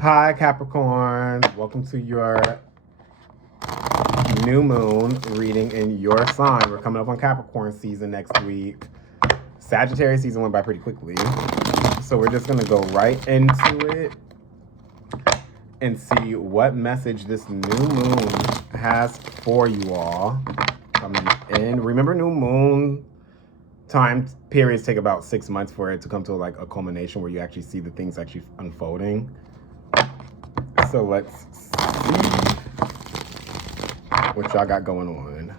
Hi, Capricorn. Welcome to your new moon reading in your sign. We're coming up on Capricorn season next week. Sagittarius season went by pretty quickly. So we're just going to go right into it and see what message this new moon has for you all coming in. Remember, new moon time periods take about 6 months for it to come to like a culmination where you actually see the things actually unfolding. So let's see what y'all got going on.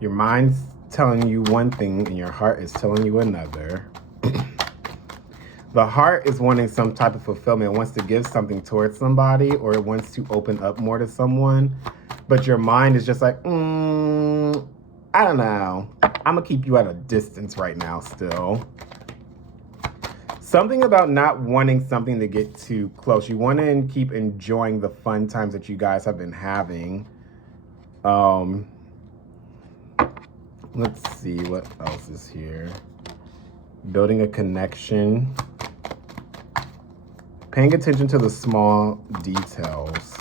Your mind's telling you one thing and your heart is telling you another. The heart is wanting some type of fulfillment. It wants to give something towards somebody, or it wants to open up more to someone. But your mind is just like, I don't know. I'm going to keep you at a distance right now still. Something about not wanting something to get too close. You want to keep enjoying the fun times that you guys have been having. Let's see what else is here. Building a connection. Paying attention to the small details.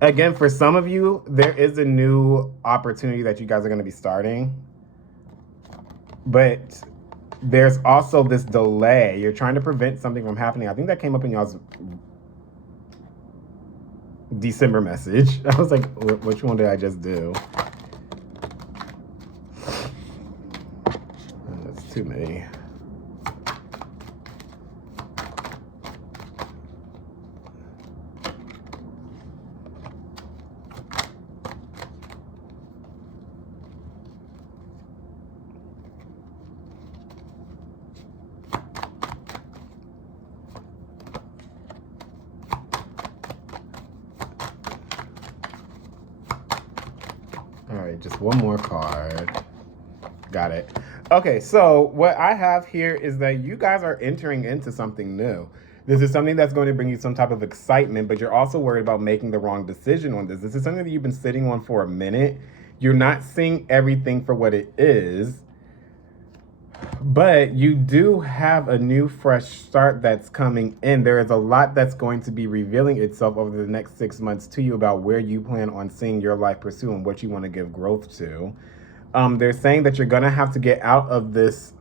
Again, for some of you, there is a new opportunity that you guys are going to be starting. But there's also this delay. You're trying to prevent something from happening. I think that came up in y'all's December message. I was like, which one did I just do? That's too many. All right, just one more card. Got it. Okay, so what I have here is that you guys are entering into something new. This is something that's going to bring you some type of excitement, but you're also worried about making the wrong decision on this. This is something that you've been sitting on for a minute. You're not seeing everything for what it is, but you do have a new fresh start that's coming in. There is a lot that's going to be revealing itself over the next 6 months to you about where you plan on seeing your life pursue and what you want to give growth to. They're saying that you're going to have to get out of this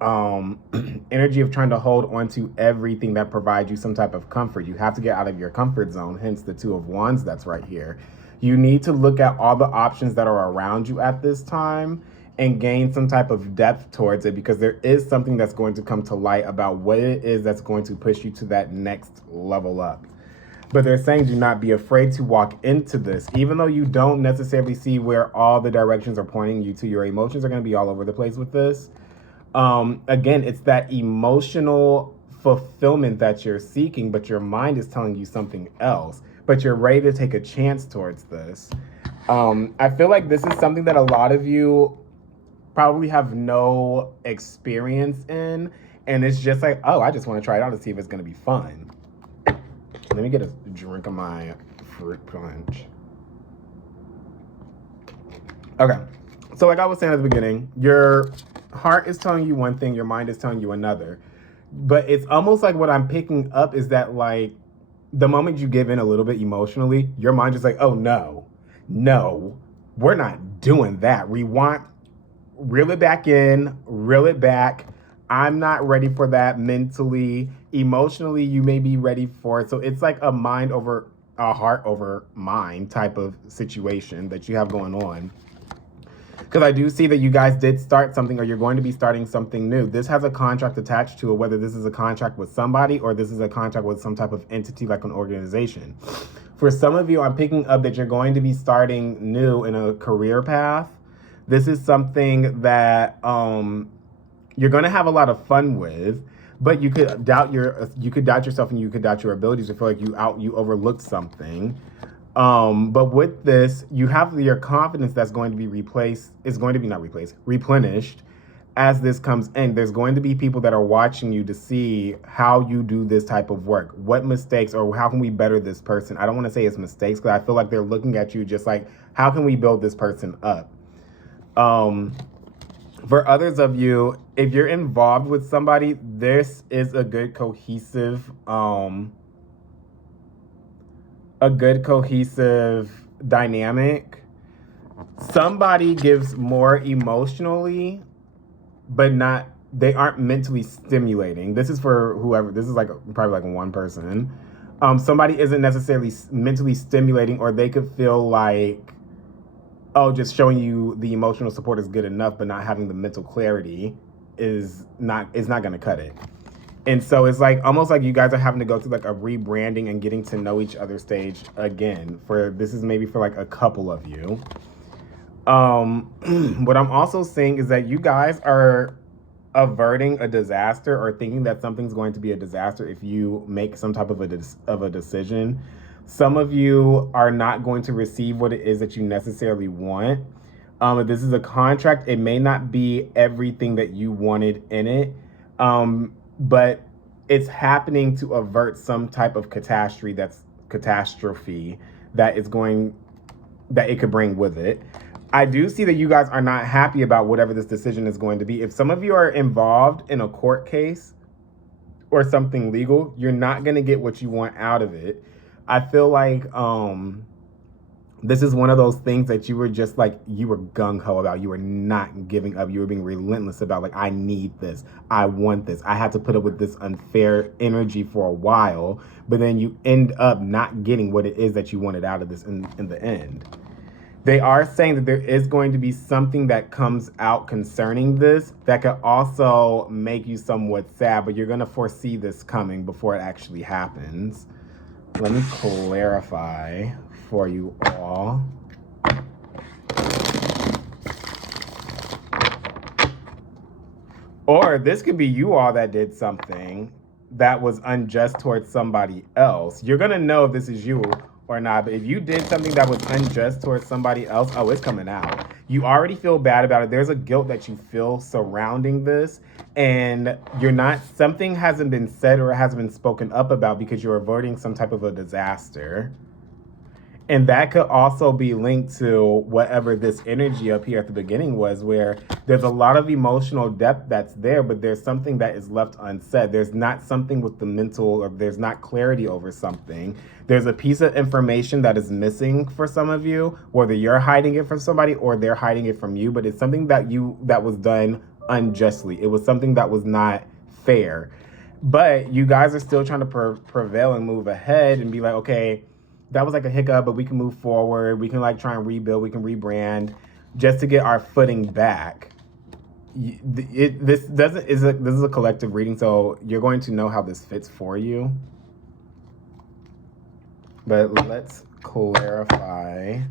energy of trying to hold on to everything that provides you some type of comfort. You have to get out of your comfort zone, hence the Two of Wands that's right here. You need to look at all the options that are around you at this time and gain some type of depth towards it, because there is something that's going to come to light about what it is that's going to push you to that next level up. But they're saying do not be afraid to walk into this. Even though you don't necessarily see where all the directions are pointing you to, your emotions are going to be all over the place with this. Again, it's that emotional fulfillment that you're seeking, but your mind is telling you something else. But you're ready to take a chance towards this. I feel like this is something that a lot of you probably have no experience in. And it's just like, oh, I just want to try it out to see if it's going to be fun. Let me get a drink of my fruit punch. Okay, so like I was saying at the beginning, your heart is telling you one thing, your mind is telling you another. But it's almost like what I'm picking up is that, like, the moment you give in a little bit emotionally, your mind is like, oh no, we're not doing that. We want, reel it back in, reel it back. I'm not ready for that mentally. Emotionally, you may be ready for it. So it's like a mind over a heart over mind type of situation that you have going on. Because I do see that you guys did start something, or you're going to be starting something new. This has a contract attached to it, whether this is a contract with somebody or this is a contract with some type of entity like an organization. For some of you, I'm picking up that you're going to be starting new in a career path. This is something that you're going to have a lot of fun with. but you could doubt yourself, and you could doubt your abilities, or feel like you overlooked something. But with this, you have your confidence that's going to be replenished as this comes in. There's going to be people that are watching you to see how you do this type of work. What mistakes, or how can we better this person? I don't want to say it's mistakes, because I feel like they're looking at you just like, how can we build this person up? For others of you, if you're involved with somebody, this is a good cohesive dynamic. Somebody gives more emotionally, but they aren't mentally stimulating. This is for whoever. This is like probably like one person. Somebody isn't necessarily mentally stimulating, or they could feel like, oh, just showing you the emotional support is good enough, but not having the mental clarity is not going to cut it. And so it's like almost like you guys are having to go through like a rebranding and getting to know each other stage again. This is maybe for like a couple of you. What I'm also seeing is that you guys are averting a disaster, or thinking that something's going to be a disaster if you make some type of a decision. Some of you are not going to receive what it is that you necessarily want. If this is a contract, it may not be everything that you wanted in it, but it's happening to avert some type of catastrophe that it could bring with it. I do see that you guys are not happy about whatever this decision is going to be. If some of you are involved in a court case or something legal, you're not going to get what you want out of it. I feel like this is one of those things that you were just like, you were gung-ho about. You were not giving up. You were being relentless about, like, I need this. I want this. I had to put up with this unfair energy for a while, but then you end up not getting what it is that you wanted out of this in the end. They are saying that there is going to be something that comes out concerning this that could also make you somewhat sad, but you're going to foresee this coming before it actually happens. Let me clarify for you all. Or this could be you all that did something that was unjust towards somebody else. You're going to know if this is you or not, but if you did something that was unjust towards somebody else, oh, it's coming out. You already feel bad about it. There's a guilt that you feel surrounding this, and something hasn't been said or hasn't been spoken up about because you're averting some type of a disaster. And that could also be linked to whatever this energy up here at the beginning was, where there's a lot of emotional depth that's there, but there's something that is left unsaid. There's not something with the mental, or there's not clarity over something. There's a piece of information that is missing for some of you, whether you're hiding it from somebody or they're hiding it from you, but it's something that was done unjustly. It was something that was not fair. But you guys are still trying to prevail and move ahead and be like, okay, that was like a hiccup, but we can move forward. We can like try and rebuild. We can rebrand just to get our footing back. This is a collective reading, so you're going to know how this fits for you. But let's clarify.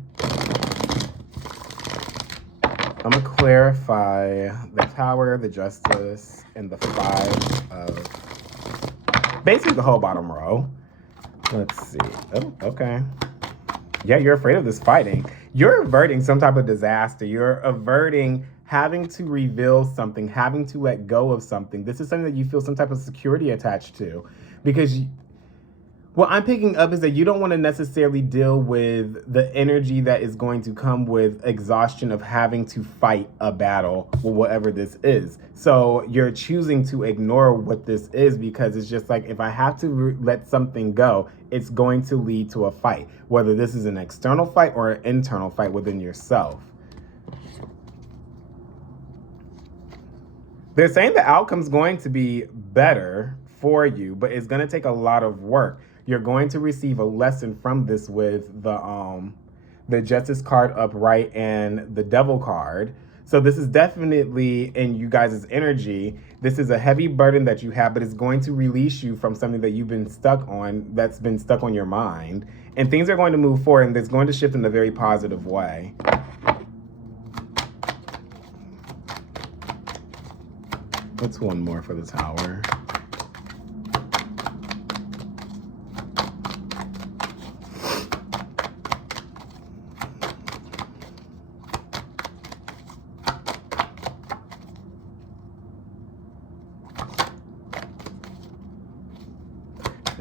I'm going to clarify the Tower, the Justice, and the Five of... basically the whole bottom row. Let's see. Oh, okay. Yeah, you're afraid of this fighting. You're averting some type of disaster. You're averting having to reveal something, having to let go of something. This is something that you feel some type of security attached to. Because what I'm picking up is that you don't want to necessarily deal with the energy that is going to come with exhaustion of having to fight a battle with whatever this is. So you're choosing to ignore what this is because it's just like, if I have to let something go, it's going to lead to a fight, whether this is an external fight or an internal fight within yourself. They're saying the outcome's going to be better for you, but it's going to take a lot of work. You're going to receive a lesson from this with the Justice card upright and the Devil card. So this is definitely in you guys' energy. This is a heavy burden that you have, but it's going to release you from something that you've been stuck on, that's been stuck on your mind. And things are going to move forward, and it's going to shift in a very positive way. What's one more for the Tower?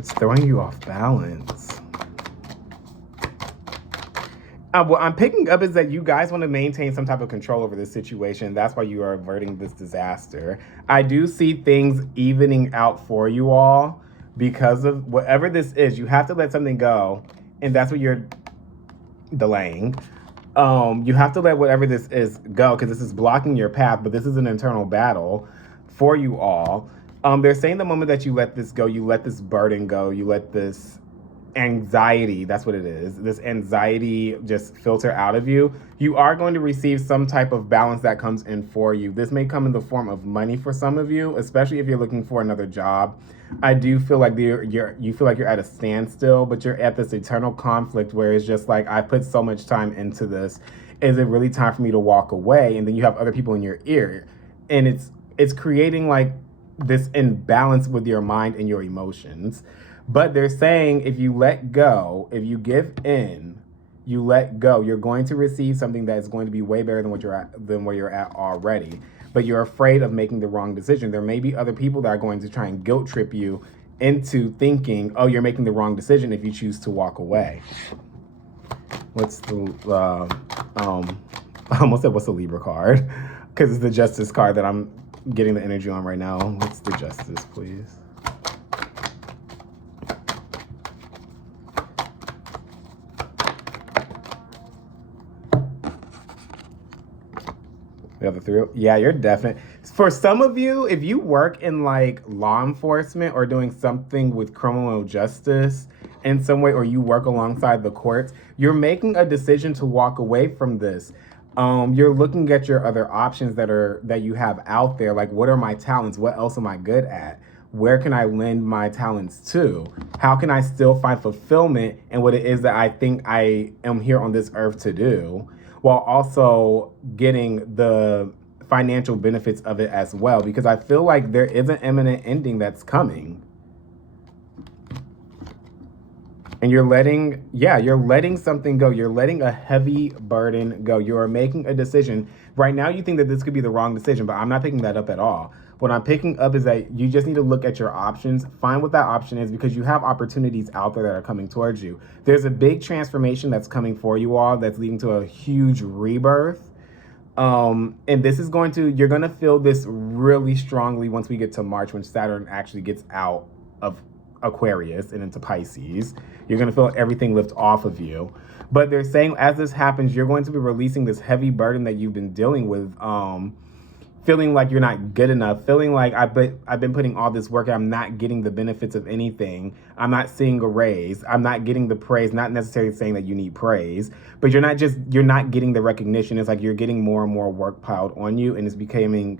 It's throwing you off balance. What I'm picking up is that you guys want to maintain some type of control over this situation. That's why you are averting this disaster. I do see things evening out for you all because of whatever this is. You have to let something go, and that's what you're delaying. You have to let whatever this is go because this is blocking your path, but this is an internal battle for you all. They're saying the moment that you let this go, you let this burden go, you let this anxiety, that's what it is, this anxiety just filter out of you, you are going to receive some type of balance that comes in for you. This may come in the form of money for some of you, especially if you're looking for another job. I do feel like you feel like you're at a standstill, but you're at this eternal conflict where it's just like, I put so much time into this. Is it really time for me to walk away? And then you have other people in your ear. And it's creating like this imbalance with your mind and your emotions. But they're saying if you let go, if you give in, you let go, you're going to receive something that is going to be way better than where you're at already. But you're afraid of making the wrong decision. There may be other people that are going to try and guilt trip you into thinking, oh, you're making the wrong decision if you choose to walk away. What's the I almost said what's the Libra card? Because it's the Justice card that I'm getting the energy on right now. What's the Justice, please? The other three? Yeah, you're definitely. For some of you, if you work in like law enforcement or doing something with criminal justice in some way, or you work alongside the courts, you're making a decision to walk away from this. You're looking at your other options that you have out there. Like, what are my talents? What else am I good at? Where can I lend my talents to? How can I still find fulfillment in what it is that I think I am here on this earth to do, while also getting the financial benefits of it as well? Because I feel like there is an imminent ending that's coming. And you're letting something go. You're letting a heavy burden go. You are making a decision. Right now, you think that this could be the wrong decision, but I'm not picking that up at all. What I'm picking up is that you just need to look at your options, find what that option is, because you have opportunities out there that are coming towards you. There's a big transformation that's coming for you all that's leading to a huge rebirth. And this is you're going to feel this really strongly once we get to March, when Saturn actually gets out of Aquarius and into Pisces. You're going to feel everything lift off of you. But they're saying as this happens, you're going to be releasing this heavy burden that you've been dealing with, feeling like you're not good enough, feeling like I've been putting all this work and I'm not getting the benefits of anything. I'm not seeing a raise. I'm not getting the praise, not necessarily saying that you need praise, but you're not getting the recognition. It's like you're getting more and more work piled on you, and it's becoming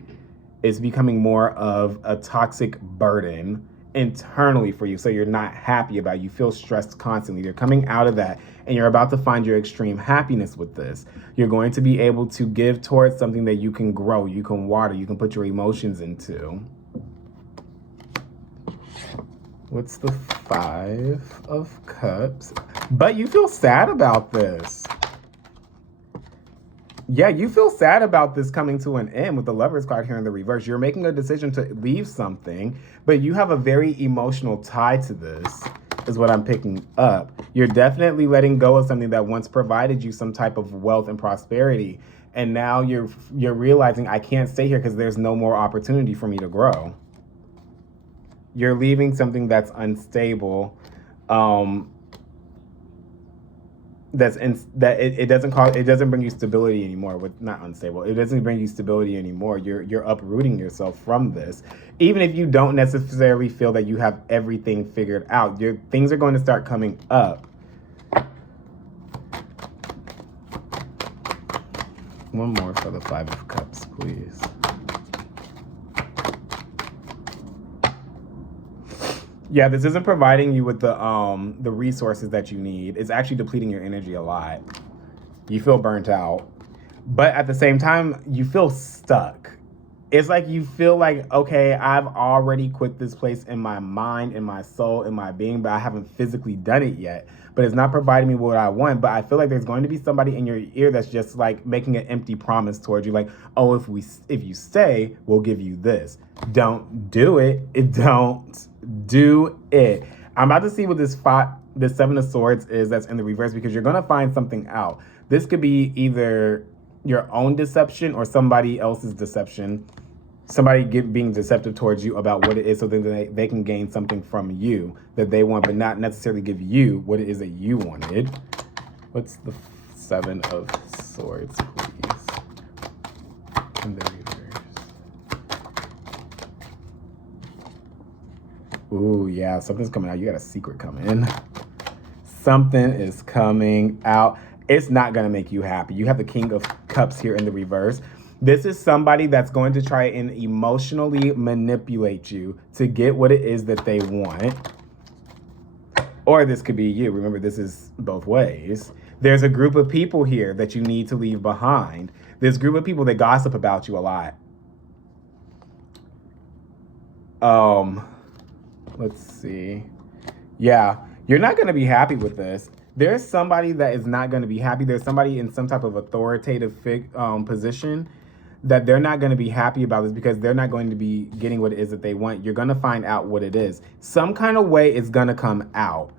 more of a toxic burden internally for you. So you're not happy about it. You feel stressed constantly. You're coming out of that and you're about to find your extreme happiness with this. You're going to be able to give towards something that you can grow, you can water, you can put your emotions into. What's the 5 of Cups? But you feel sad about this. Yeah, you feel sad about this coming to an end with the Lovers card here in the reverse. You're making a decision to leave something, but you have a very emotional tie to this, is what I'm picking up. You're definitely letting go of something that once provided you some type of wealth and prosperity, and now you're realizing, I can't stay here because there's no more opportunity for me to grow. You're leaving something that's unstable. It doesn't bring you stability anymore. Not unstable. It doesn't bring you stability anymore. You're uprooting yourself from this. Even if you don't necessarily feel that you have everything figured out, things are going to start coming up. One more for the 5 of Cups, please. Yeah, this isn't providing you with the resources that you need. It's actually depleting your energy a lot. You feel burnt out. But at the same time, you feel stuck. It's like you feel like, okay, I've already quit this place in my mind, in my soul, in my being, but I haven't physically done it yet. But it's not providing me what I want. But I feel like there's going to be somebody in your ear that's just like making an empty promise towards you. Like, oh, if you stay, we'll give you this. Don't do it. Don't do it. I'm about to see what this Seven of Swords is that's in the reverse, because you're going to find something out. This could be either your own deception or somebody else's deception. Somebody being deceptive towards you about what it is, so that they can gain something from you that they want, but not necessarily give you what it is that you wanted. What's the Seven of Swords, please? In the reverse. Ooh, yeah, something's coming out. You got a secret coming. Something is coming out. It's not going to make you happy. You have the King of Cups here in the reverse. This is somebody that's going to try and emotionally manipulate you to get what it is that they want. Or this could be you. Remember, this is both ways. There's a group of people here that you need to leave behind. This group of people that gossip about you a lot. Let's see. Yeah, you're not going to be happy with this. There's somebody that is not going to be happy. There's somebody in some type of authoritative position that they're not going to be happy about this, because they're not going to be getting what it is that they want. You're going to find out what it is. Some kind of way it's going to come out.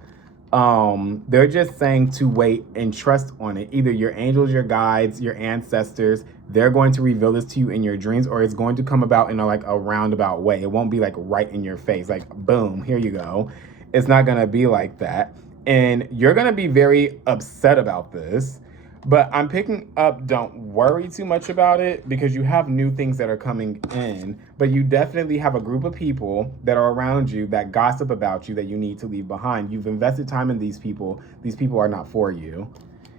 They're just saying to wait and trust on it. Either your angels, your guides, your ancestors, they're going to reveal this to you in your dreams, or it's going to come about in a roundabout way. It won't be like right in your face, like boom, here you go. It's not going to be like that. And you're going to be very upset about this. But I'm picking up, don't worry too much about it, because you have new things that are coming in. But you definitely have a group of people that are around you that gossip about you that you need to leave behind. You've invested time in these people. These people are not for you.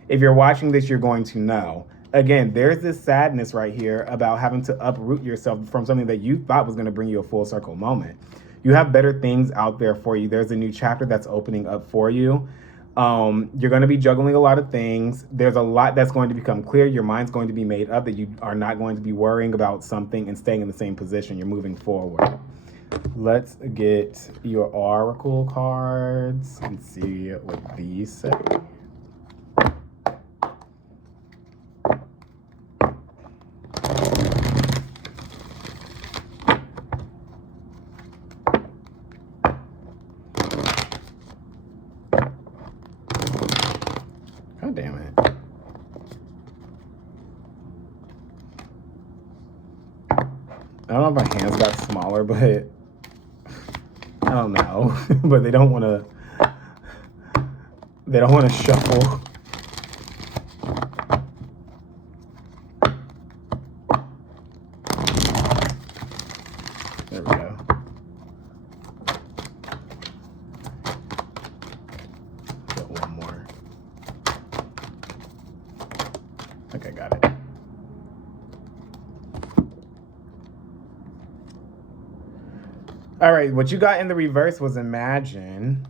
If you're watching this, you're going to know. Again, there's this sadness right here about having to uproot yourself from something that you thought was going to bring you a full circle moment. You have better things out there for you. There's a new chapter that's opening up for you. You're going to be juggling a lot of things. There's a lot that's going to become clear. Your mind's going to be made up that you are not going to be worrying about something and staying in the same position. You're moving forward. Let's get your oracle cards and see what these say. God damn it. I don't know if my hands got smaller, but I don't know. But they don't want to shuffle. There we go. Got one more. Okay, got it. All right, what you got in the reverse was Imagine.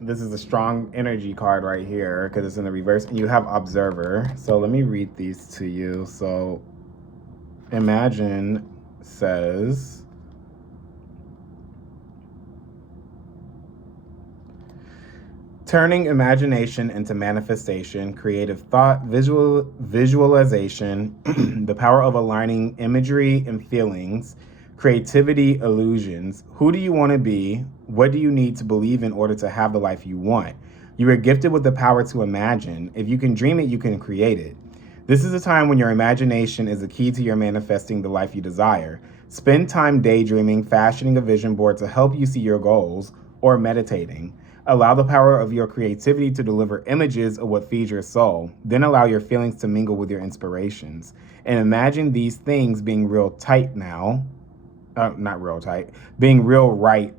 This is a strong energy card right here because it's in the reverse, and you have Observer. So let me read these to you. So Imagine says, turning imagination into manifestation, creative thought, visualization, the power of aligning imagery and feelings, creativity, illusions. Who do you want to be? What do you need to believe in order to have the life you want? You are gifted with the power to imagine. If you can dream it, you can create it. This is a time when your imagination is the key to your manifesting the life you desire. Spend time daydreaming, fashioning a vision board to help you see your goals, or meditating. Allow the power of your creativity to deliver images of what feeds your soul. Then allow your feelings to mingle with your inspirations. And imagine these things being real tight now. Not real tight. Being real right.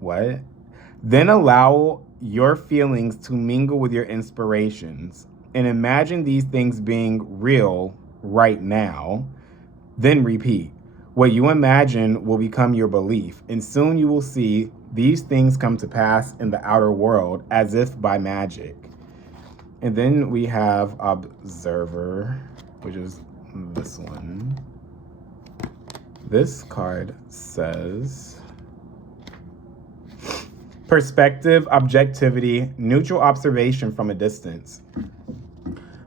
What? Then allow your feelings to mingle with your inspirations. And imagine these things being real right now. Then repeat. What you imagine will become your belief, and soon you will see these things come to pass in the outer world as if by magic. And then we have Observer, which is this one. This card says, perspective, objectivity, neutral observation from a distance.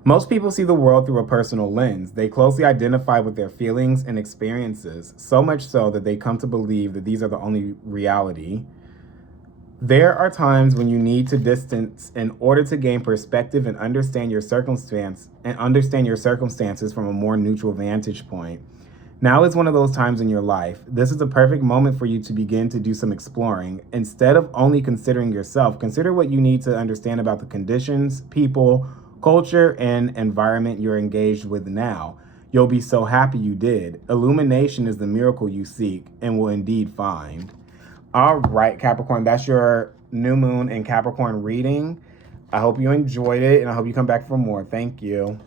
Most people see the world through a personal lens. They closely identify with their feelings and experiences, so much so that they come to believe that these are the only reality. There are times when you need to distance in order to gain perspective and understand your circumstances from a more neutral vantage point. Now is one of those times in your life. This is a perfect moment for you to begin to do some exploring. Instead of only considering yourself, consider what you need to understand about the conditions, people, culture, and environment you're engaged with now. You'll be so happy you did. Illumination is the miracle you seek and will indeed find. All right, Capricorn, that's your new moon and Capricorn reading. I hope you enjoyed it, and I hope you come back for more. Thank you.